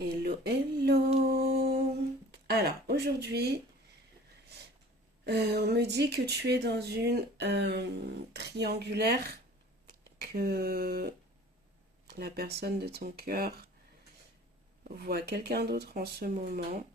Hello, hello. Alors, aujourd'hui, on me dit que tu es dans une triangulaire, que la personne de ton cœur voit quelqu'un d'autre en ce moment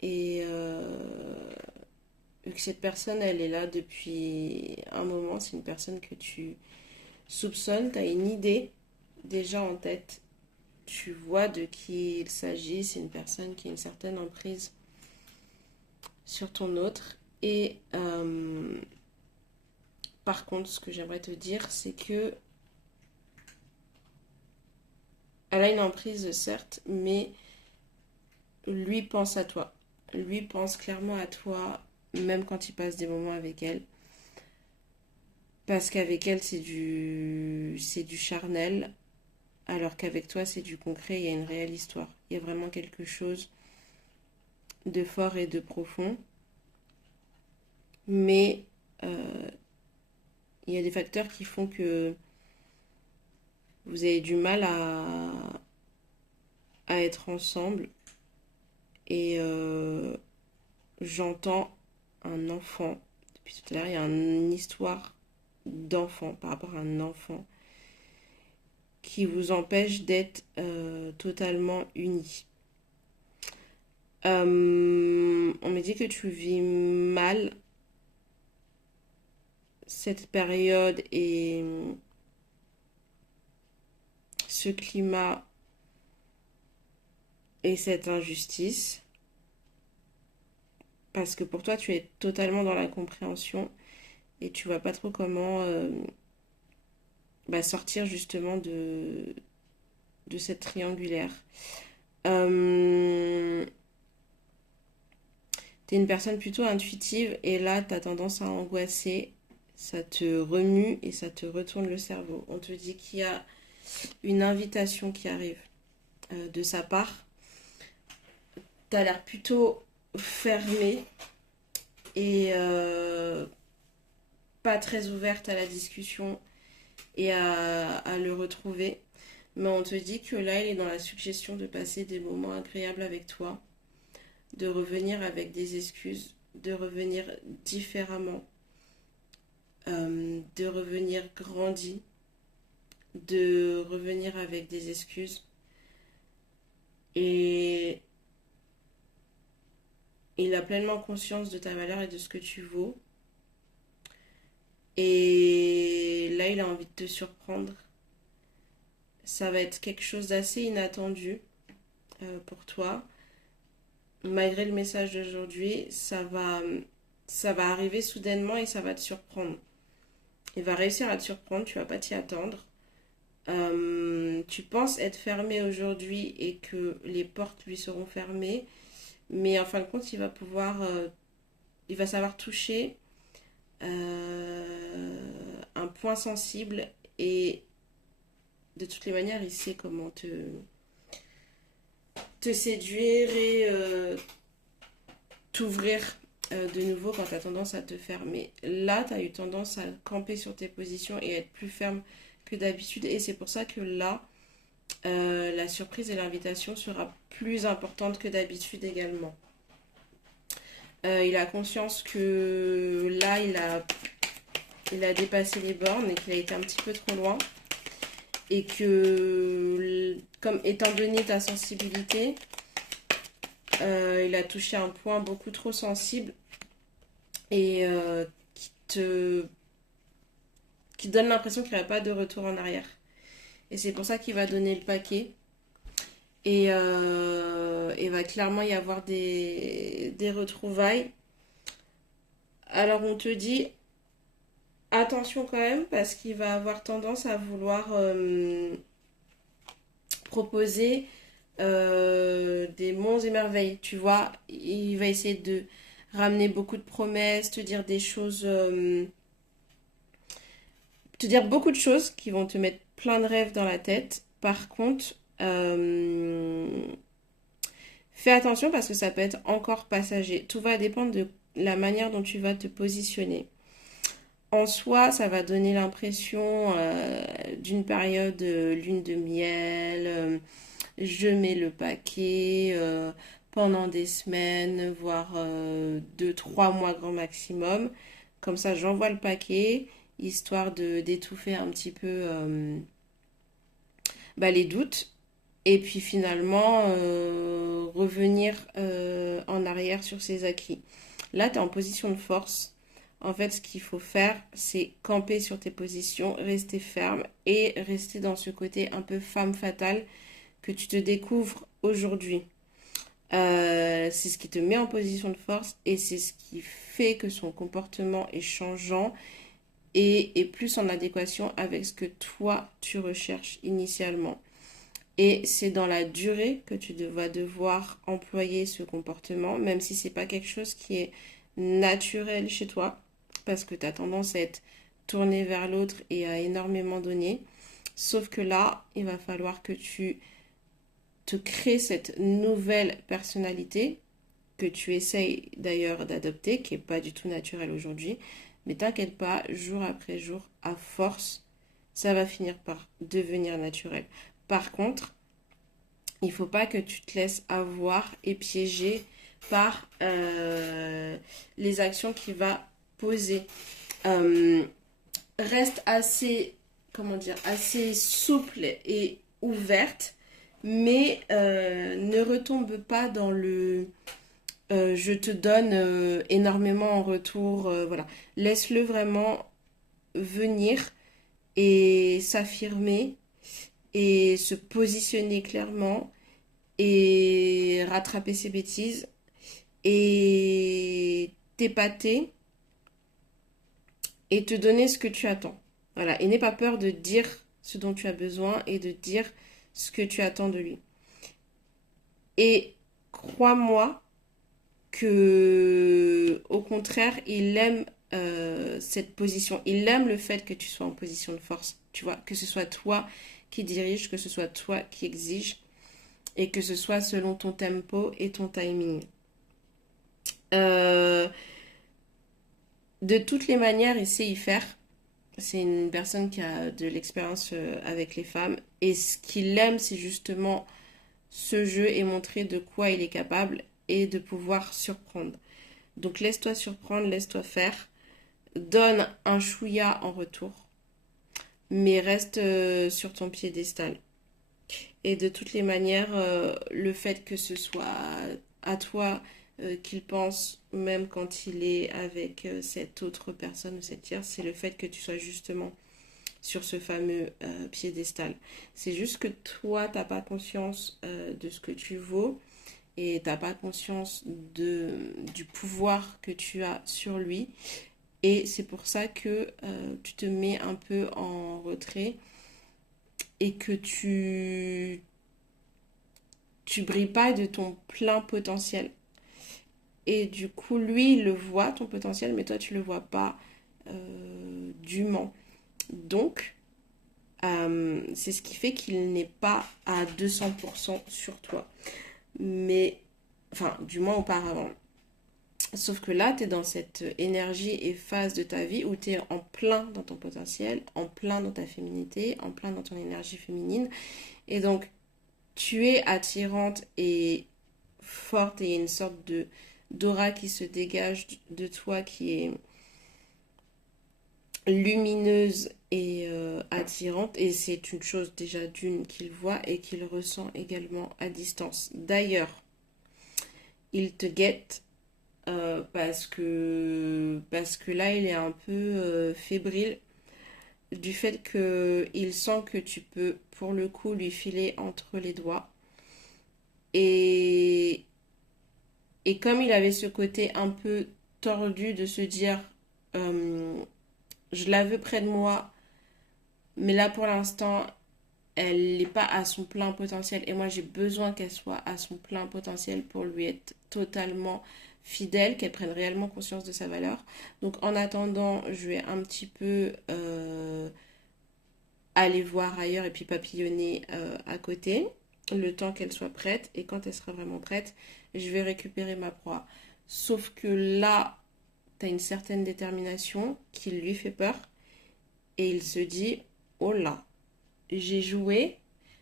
et vu que cette personne, elle est là depuis un moment, c'est une personne que tu soupçonnes, tu as une idée déjà en tête. Tu vois de qui il s'agit, c'est une personne qui a une certaine emprise sur ton autre. Et par contre, ce que j'aimerais te dire, c'est que elle a une emprise, certes, mais lui pense à toi. Lui pense clairement à toi, même quand il passe des moments avec elle. Parce qu'avec elle, c'est du charnel, alors qu'avec toi, c'est du concret, il y a une réelle histoire. Il y a vraiment quelque chose de fort et de profond. Mais il y a des facteurs qui font que vous avez du mal à être ensemble. Et j'entends un enfant. Depuis tout à l'heure, il y a une histoire d'enfant par rapport à un enfant qui vous empêche d'être totalement unis. On me dit que tu vis mal cette période et ce climat et cette injustice. Parce que pour toi, tu es totalement dans la compréhension et tu vois pas trop comment sortir justement de cette triangulaire. T'es une personne plutôt intuitive et là, t'as tendance à angoisser, ça te remue et ça te retourne le cerveau. On te dit qu'il y a une invitation qui arrive de sa part. T'as l'air plutôt fermée et pas très ouverte à la discussion et à le retrouver. Mais on te dit que là, il est dans la suggestion de passer des moments agréables avec toi, de revenir avec des excuses, de revenir différemment, de revenir grandi, de revenir avec des excuses. Et il a pleinement conscience de ta valeur et de ce que tu vaux. Et là, il a envie de te surprendre. Ça va être quelque chose d'assez inattendu pour toi. Malgré le message d'aujourd'hui, ça va arriver soudainement et ça va te surprendre. Il va réussir à te surprendre, tu vas pas t'y attendre. Tu penses être fermé aujourd'hui et que les portes lui seront fermées, mais en fin de compte, il va savoir toucher un point sensible et de toutes les manières, il sait comment te séduire et t'ouvrir de nouveau quand tu as tendance à te fermer. Là, tu as eu tendance à camper sur tes positions et être plus ferme que d'habitude. Et c'est pour ça que là, la surprise et l'invitation sera plus importante que d'habitude également. Il a conscience que là, il a dépassé les bornes et qu'il a été un petit peu trop loin. Et que, comme étant donné ta sensibilité, il a touché un point beaucoup trop sensible et qui donne l'impression qu'il n'y a pas de retour en arrière. Et c'est pour ça qu'il va donner le paquet. Et il va clairement y avoir des retrouvailles. Alors on te dit attention quand même parce qu'il va avoir tendance à vouloir proposer des monts et merveilles. Tu vois, il va essayer de ramener beaucoup de promesses, te dire des choses, te dire beaucoup de choses qui vont te mettre plein de rêves dans la tête. Par contre, fais attention parce que ça peut être encore passager. Tout va dépendre de la manière dont tu vas te positionner. En soi, ça va donner l'impression d'une période lune de miel, je mets le paquet pendant des semaines, voire 2, 3 mois grand maximum. Comme ça, j'envoie le paquet, histoire de d'étouffer un petit peu les doutes. Et puis finalement, revenir en arrière sur ses acquis. Là, tu es en position de force. En fait, ce qu'il faut faire, c'est camper sur tes positions, rester ferme et rester dans ce côté un peu femme fatale que tu te découvres aujourd'hui. C'est ce qui te met en position de force et c'est ce qui fait que son comportement est changeant et est plus en adéquation avec ce que toi tu recherches initialement. Et c'est dans la durée que tu vas devoir employer ce comportement, même si c'est pas quelque chose qui est naturel chez toi, parce que tu as tendance à être tourné vers l'autre et à énormément donner. Sauf que là, il va falloir que tu te crées cette nouvelle personnalité que tu essayes d'ailleurs d'adopter, qui n'est pas du tout naturelle aujourd'hui. Mais t'inquiète pas, jour après jour, à force, ça va finir par devenir naturel. Par contre, il faut pas que tu te laisses avoir et piéger par les actions qu'il va poser. Euh, Reste assez, comment dire, assez souple et ouverte, mais ne retombe pas dans le je te donne énormément en retour. Voilà. Laisse-le vraiment venir et s'affirmer et se positionner clairement et rattraper ses bêtises et t'épater et te donner ce que tu attends. Voilà. Et n'aie pas peur de dire ce dont tu as besoin et de dire ce que tu attends de lui. Et crois-moi que, au contraire, il aime cette position. Il aime le fait que tu sois en position de force. Tu vois, que ce soit toi qui dirige, que ce soit toi qui exige et que ce soit selon ton tempo et ton timing. Euh, de toutes les manières, il sait y faire. C'est une personne qui a de l'expérience avec les femmes. Et ce qu'il aime, c'est justement ce jeu et montrer de quoi il est capable et de pouvoir surprendre. Donc laisse-toi surprendre, laisse-toi faire. Donne un chouïa en retour. Mais reste sur ton piédestal. Et de toutes les manières, le fait que ce soit à toi qu'il pense, même quand il est avec cette autre personne ou cette tierce, c'est le fait que tu sois justement sur ce fameux piédestal. C'est juste que toi, t'as pas conscience de ce que tu vaux et t'as pas conscience du pouvoir que tu as sur lui. Et c'est pour ça que tu te mets un peu en retrait et que tu brilles pas de ton plein potentiel. Et du coup, lui, il le voit, ton potentiel, mais toi, tu le vois pas dûment. Donc, c'est ce qui fait qu'il n'est pas à 200% sur toi. Mais, enfin, du moins auparavant. Sauf que là, tu es dans cette énergie et phase de ta vie où tu es en plein dans ton potentiel, en plein dans ta féminité, en plein dans ton énergie féminine. Et donc, tu es attirante et forte et il y a une sorte de d'aura qui se dégage de toi qui est lumineuse et attirante. Et c'est une chose déjà d'une qu'il voit et qu'il ressent également à distance. D'ailleurs, il te guette parce que là, il est un peu fébrile du fait qu'il sent que tu peux, pour le coup, lui filer entre les doigts. Et, et comme il avait ce côté un peu tordu de se dire, euh, je la veux près de moi, mais là pour l'instant, elle n'est pas à son plein potentiel. Et moi, j'ai besoin qu'elle soit à son plein potentiel pour lui être totalement fidèle, qu'elle prenne réellement conscience de sa valeur. Donc en attendant, je vais un petit peu aller voir ailleurs et puis papillonner à côté, le temps qu'elle soit prête. Et quand elle sera vraiment prête, je vais récupérer ma proie. Sauf que là, tu as une certaine détermination qui lui fait peur. Et il se dit, oh là, j'ai joué,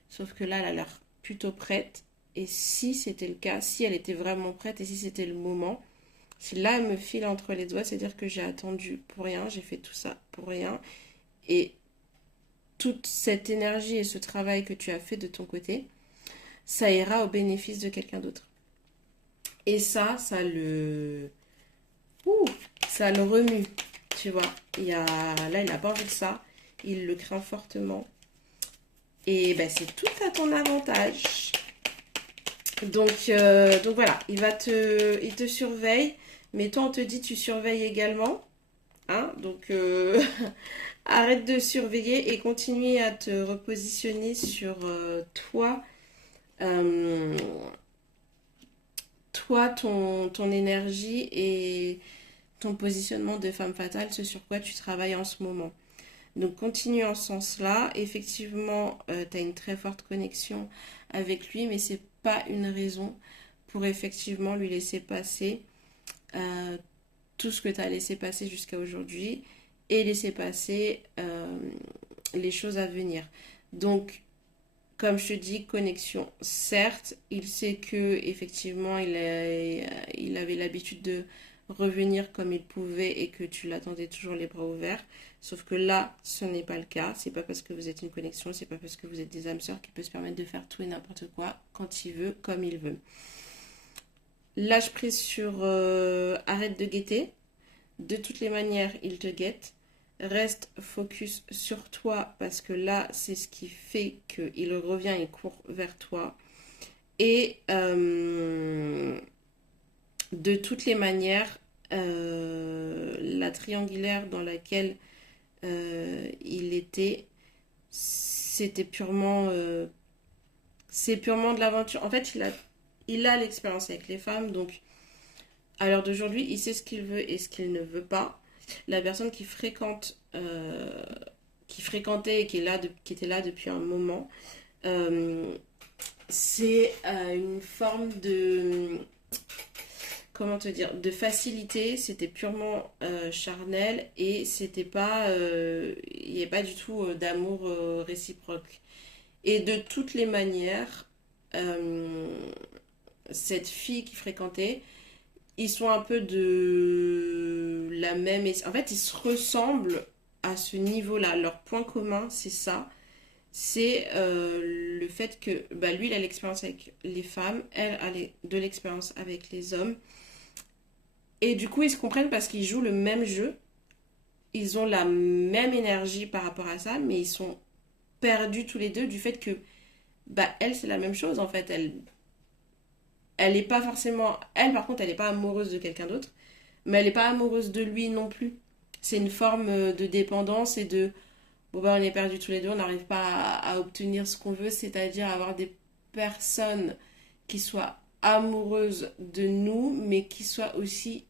sauf que là, elle a l'air plutôt prête, et si c'était le cas, si elle était vraiment prête et si c'était le moment, si là elle me file entre les doigts, c'est-à-dire que j'ai attendu pour rien, j'ai fait tout ça pour rien, et toute cette énergie et ce travail que tu as fait de ton côté, ça ira au bénéfice de quelqu'un d'autre. Et ouh, ça le remue, tu vois. Là, il n'a pas envie de ça, il le craint fortement. Et ben, c'est tout à ton avantage. Donc voilà, il te surveille, mais toi on te dit tu surveilles également, hein, donc arrête de surveiller et continue à te repositionner sur toi, euh, ton énergie et ton positionnement de femme fatale, ce sur quoi tu travailles en ce moment. Donc continue en ce sens-là. Effectivement, tu as une très forte connexion avec lui, mais c'est pas une raison pour effectivement lui laisser passer euh, tout ce que tu as laissé passer jusqu'à aujourd'hui et laisser passer les choses à venir. Donc, comme je te dis, connexion, certes, il sait que effectivement il avait l'habitude de revenir comme il pouvait et que tu l'attendais toujours les bras ouverts. Sauf que là, ce n'est pas le cas. C'est pas parce que vous êtes une connexion, c'est pas parce que vous êtes des âmes sœurs qu'il peut se permettre de faire tout et n'importe quoi quand il veut, comme il veut. Lâche prise sur arrête de guetter. De toutes les manières, il te guette. Reste focus sur toi parce que là, c'est ce qui fait qu'il revient et court vers toi. Et de toutes les manières, la triangulaire dans laquelle il était, c'était c'est purement de l'aventure. En fait, il a l'expérience avec les femmes, donc à l'heure d'aujourd'hui, il sait ce qu'il veut et ce qu'il ne veut pas. La personne qui fréquentait et qui était là depuis un moment, euh, c'est une forme de, comment te dire, de facilité. C'était purement charnel et c'était pas, il n'y avait pas du tout d'amour réciproque. Et de toutes les manières, euh, cette fille qui fréquentait, ils sont un peu de la même... En fait, ils se ressemblent à ce niveau-là. Leur point commun, c'est ça. C'est le fait que bah, lui, il a l'expérience avec les femmes, elle a de l'expérience avec les hommes. Et du coup, ils se comprennent parce qu'ils jouent le même jeu. Ils ont la même énergie par rapport à ça, mais ils sont perdus tous les deux du fait que bah, elle, c'est la même chose en fait. Elle est pas forcément... Elle, par contre, elle n'est pas amoureuse de quelqu'un d'autre, mais elle n'est pas amoureuse de lui non plus. C'est une forme de dépendance et de... Bon, ben, on est perdus tous les deux, on n'arrive pas à obtenir ce qu'on veut, c'est-à-dire avoir des personnes qui soient amoureuses de nous, mais qui soient aussi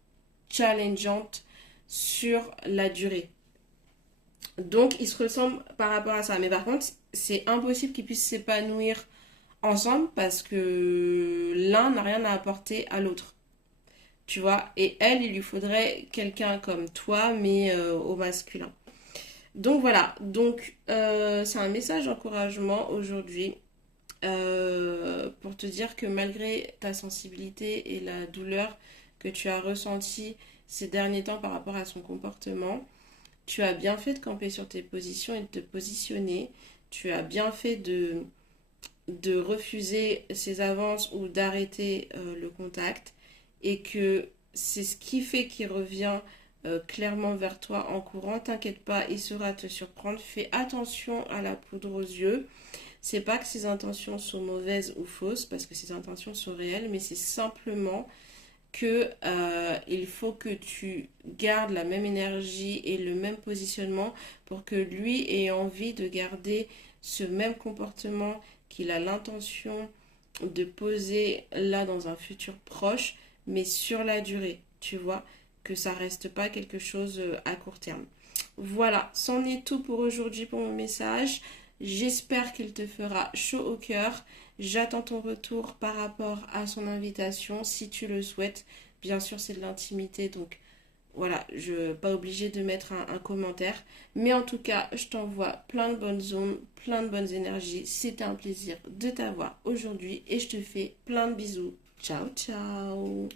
challengeantes sur la durée. Donc, ils se ressemblent par rapport à ça. Mais par contre, c'est impossible qu'ils puissent s'épanouir ensemble parce que l'un n'a rien à apporter à l'autre. Tu vois, et elle, il lui faudrait quelqu'un comme toi, mais au masculin. Donc voilà, c'est un message d'encouragement aujourd'hui pour te dire que malgré ta sensibilité et la douleur que tu as ressentie ces derniers temps par rapport à son comportement, tu as bien fait de camper sur tes positions et de te positionner. Tu as bien fait de refuser ses avances ou d'arrêter le contact et que c'est ce qui fait qu'il revient clairement vers toi en courant. T'inquiète pas, il saura te surprendre. Fais attention à la poudre aux yeux. C'est pas que ses intentions sont mauvaises ou fausses parce que ses intentions sont réelles, mais c'est simplement que il faut que tu gardes la même énergie et le même positionnement pour que lui ait envie de garder ce même comportement qu'il a l'intention de poser là dans un futur proche, mais sur la durée, tu vois, que ça reste pas quelque chose à court terme. Voilà, c'en est tout pour aujourd'hui pour mon message. J'espère qu'il te fera chaud au cœur. J'attends ton retour par rapport à son invitation si tu le souhaites. Bien sûr, c'est de l'intimité, donc voilà, je pas obligé de mettre un commentaire. Mais en tout cas, je t'envoie plein de bonnes ondes, plein de bonnes énergies. C'était un plaisir de t'avoir aujourd'hui et je te fais plein de bisous. Ciao, ciao.